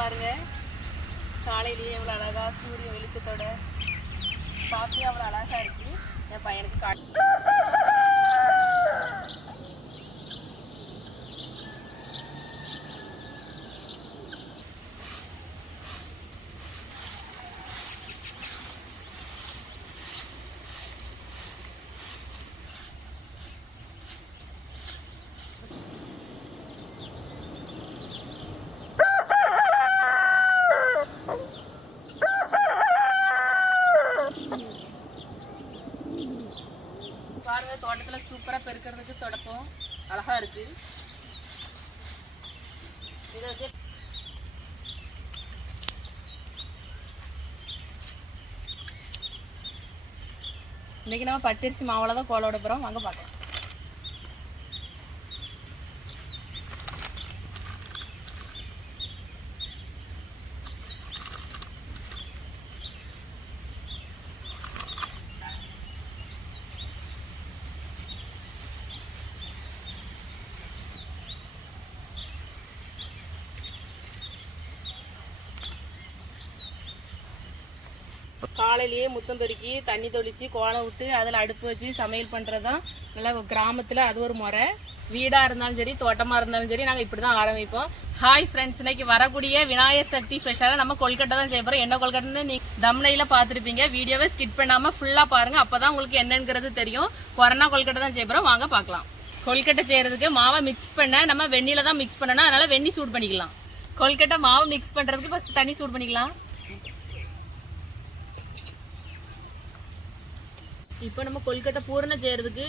பாருங்க. காலையிலேயே எவ்வளோ அழகா சூரிய வெளிச்சத்தோட பார்க்கவே அவ்வளோ அழகா இருக்கு. என் பையனுக்கு காட்டு பாருங்க தோட்டத்துல சூப்பரா பெருக்கிறதுக்கு தொடக்கம். அழகா இருக்கு. இதை வச்சு இன்னைக்கு நம்ம பச்சரிசி மாவுல தான் கோலோட போறோம். வாங்க பார்க்கலாம். காலையிலேயே முத்தம் பெருக்கி தண்ணி தொளிச்சு கோலம் விட்டு அதில் அடுப்பு வச்சு சமையல் பண்ணுறது தான் நல்லா கிராமத்தில் அது ஒரு முறை. வீடாக இருந்தாலும் சரி தோட்டமாக இருந்தாலும் சரி நாங்கள் இப்படி தான் ஆரம்பிப்போம். ஹாய் ஃப்ரெண்ட்ஸ் இன்னைக்கு வரக்கூடிய விநாயகர் சக்தி ஸ்பெஷலாக நம்ம கொல்கட்டை தான் செய்ய போகிறோம் என்ன கொல்கட்டைன்னு நீ தம்னையில் பார்த்துருப்பீங்க. வீடியோவை ஸ்கிட் பண்ணாமல் ஃபுல்லாக பாருங்கள் அப்போ தான் உங்களுக்கு என்னங்கிறது தெரியும். கொரோனா கொல்கட்டை தான் செய்ய போகிறோம் வாங்க பார்க்கலாம். கொல்கட்டை செய்கிறதுக்கு மாவை மிக்ஸ் பண்ண நம்ம வெண்ணில தான் மிக்ஸ் பண்ணணும். அதனால் வெந்நி சூட் பண்ணிக்கலாம். கொல்கட்டை மாவு மிக்ஸ் பண்ணுறதுக்கு ஃபஸ்ட் தண்ணி சூட் பண்ணிக்கலாம். இப்போ நம்ம கொல்கட்டை பூரணம் செய்யறதுக்கு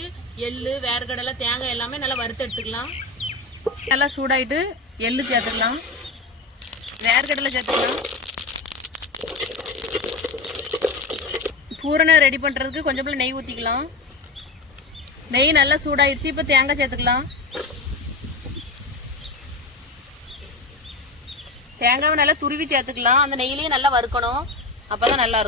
எள்ளு வேர்க்கடலை தேங்காய் எல்லாமே நல்லா வறுத்து எடுத்துக்கலாம். நல்லா சூடாயிட்டு எள்ளு சேர்த்துக்கலாம். வேர்க்கடலை சேர்த்துக்கலாம். பூரணம் ரெடி பண்ணுறதுக்கு கொஞ்சம் நெய் ஊற்றிக்கலாம் நெய் நல்லா சூடாயிடுச்சு இப்போ தேங்காய் சேர்த்துக்கலாம். தேங்காவை நல்லா துருவி சேர்த்துக்கலாம். அந்த நெய்யிலையும் நல்லா வறுக்கணும். அப்போ தான் நல்லா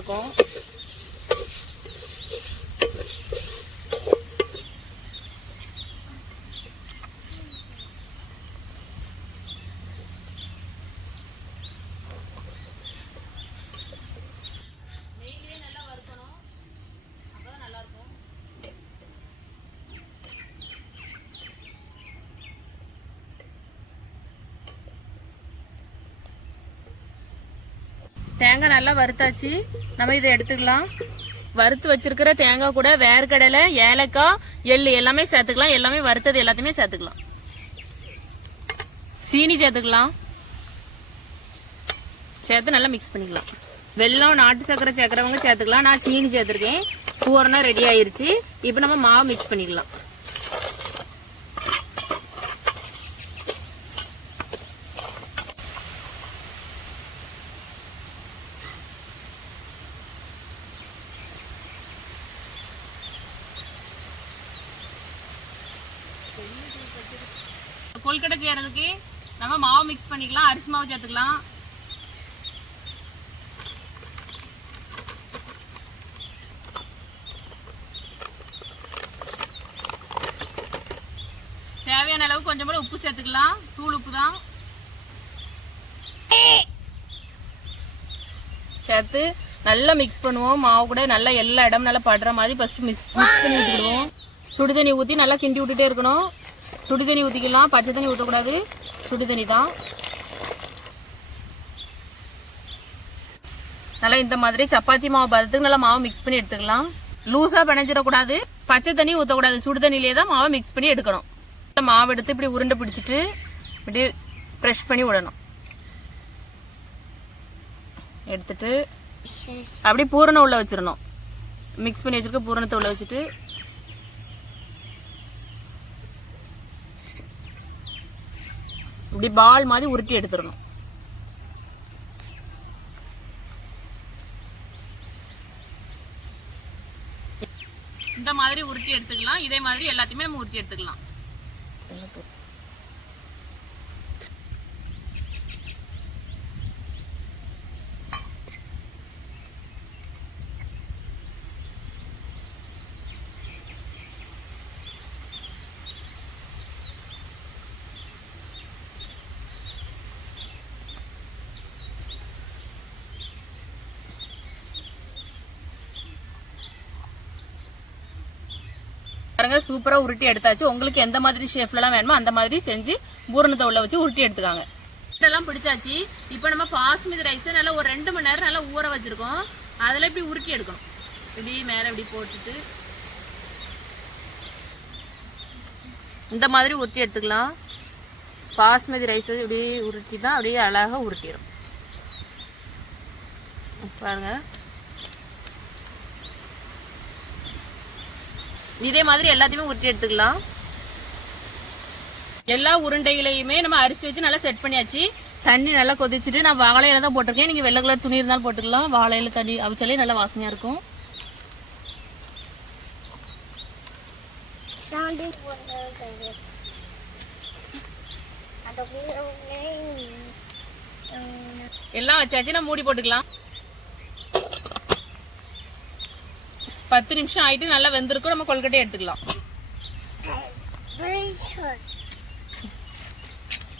தேங்காய் நல்லா வறுத்தாச்சு. நம்ம இதை எடுத்துக்கலாம். வறுத்து வச்சிருக்கிற தேங்காய் கூட வேர்க்கடலை ஏலக்காய் எள்ளு எல்லாமே சேர்த்துக்கலாம். எல்லாமே வறுத்தது எல்லாத்தையுமே சேர்த்துக்கலாம். சீனி சேர்த்துக்கலாம். சேர்த்து நல்லா மிக்ஸ் பண்ணிக்கலாம். வெல்லம் நாட்டு சர்க்கரை சேர்க்குறவங்க சேர்த்துக்கலாம். நான் சீனி சேர்த்துருக்கேன். பூரணம் ரெடி ஆயிருச்சு. இப்போ நம்ம மாவு மிக்ஸ் பண்ணிக்கலாம். கொல்கட்டை செய்யறதுக்கு நம்ம மாவு மிக்ஸ் பண்ணிக்கலாம் அரிசி மாவு சேர்த்துக்கலாம். தேவையான அளவு கொஞ்சம் கூட உப்பு சேர்த்துக்கலாம். தூள் உப்பு தான். சேர்த்து நல்லா மிக்ஸ் பண்ணுவோம். மாவு கூட நல்லா எல்லா இடம் நல்லா படுற மாதிரி ஃபஸ்ட்டு மிக்ஸ் மிக்ஸ் பண்ணி விட்டுக்கிடுவோம். சுடு தண்ணி ஊற்றி நல்லா கிண்டி விட்டுட்டே இருக்கணும். சுடு தண்ணி ஊற்றிக்கலாம் பச்சை தண்ணி ஊற்றக்கூடாது சுடு தண்ணி தான். நல்லா இந்த மாதிரி சப்பாத்தி மாவு பதத்துக்கு நல்லா மாவு மிக்ஸ் பண்ணி எடுத்துக்கலாம். லூஸாக பிணைஞ்சிடக்கூடாது. பச்சை தண்ணி ஊற்றக்கூடாது சுடு தண்ணியிலே தான் மாவை மிக்ஸ் பண்ணி எடுக்கணும். மாவு எடுத்து இப்படி உருண்டை பிடிச்சிட்டு இப்படி ப்ரெஷ் பண்ணி விடணும். எடுத்துட்டு அப்படி பூரணம் உள்ள வச்சிடணும். மிக்ஸ் பண்ணி வச்சிருக்க பூரணத்தை உள்ள வச்சுட்டு இப்படி பால் மாதிரி உருட்டி எடுத்துடணும். இந்த மாதிரி உருட்டி எடுத்துக்கலாம். இதே மாதிரி எல்லாத்தையுமே நம்ம உருட்டி எடுத்துக்கலாம். பாருங்க சூப்பரா உருட்டி எடுத்தாச்சு. உங்களுக்கு எந்த மாதிரி ஷேப்லலாம் வேணுமோ அந்த மாதிரி செஞ்சு பூரணத்தை உள்ள வச்சு உருட்டி எடுத்துக்காங்க. இதெல்லாம் பிடிச்சாச்சு. இப்போ நம்ம பாஸ்மதி ரைஸ் நல்லா ஒரு ரெண்டு மணி நேரம் நல்லா ஊற வச்சிருக்கோம். அதில் இப்படி உருட்டி எடுக்கணும். இப்படி மேலே இப்படி போட்டுட்டு. இந்த மாதிரி உருட்டி எடுத்துக்கலாம். பாஸ்மதி ரைஸ் இப்படி உருட்டி தான் அப்படியே அழகாக உருட்டிடும். பாருங்க. இதே மாதிரி எல்லாத்தையுமே உருட்டி எடுத்துக்கலாம். எல்லா உருண்டைகளையுமே நம்ம அரிசி வச்சு நல்லா செட் பண்ணியாச்சு. தண்ணி நல்லா கொதிச்சுட்டு நான் வாழையில தான் போட்டிருக்கேன். நீங்கள் வெள்ளை கலர் துணி இருந்தாலும் போட்டுக்கலாம். வாழையில தண்ணி அவிச்சாலே நல்லா வாசனையாக இருக்கும். எல்லாம் வச்சாச்சு நான் மூடி போட்டுக்கலாம். பத்து நிமிஷம் ஆயிட்டு நல்லா வெந்திருக்கும். நம்ம கொல்கட்டை எடுத்துக்கலாம்.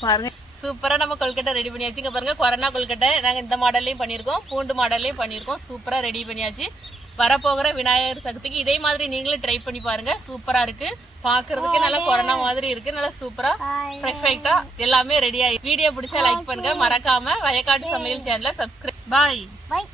பாருங்க சூப்பரா நம்ம கொல்கட்டை ரெடி பண்ணியாச்சு. இங்க பாருங்க கொரோனா கொல்கட்டை நாங்க இந்த மாடல்லையும் பண்ணியிருக்கோம். பூண்டு மாடல்லையும் பண்ணியிருக்கோம். சூப்பரா ரெடி பண்ணியாச்சு. வரப்போகிற விநாயகர் சதுர்த்திக்கு இதே மாதிரி நீங்களும் ட்ரை பண்ணி பாருங்க. சூப்பரா இருக்கு. பாக்குறதுக்கு நல்லா கொரோனா மாதிரி இருக்கு. நல்லா சூப்பரா பெர்ஃபெக்ட்டா எல்லாமே ரெடி ஆகி வீடியோ பிடிச்சா லைக் பண்ணுங்க. மறக்காம வயக்காட்டு சமையல் சேனலை சப்ஸ்கிரைப் பாய் பாய்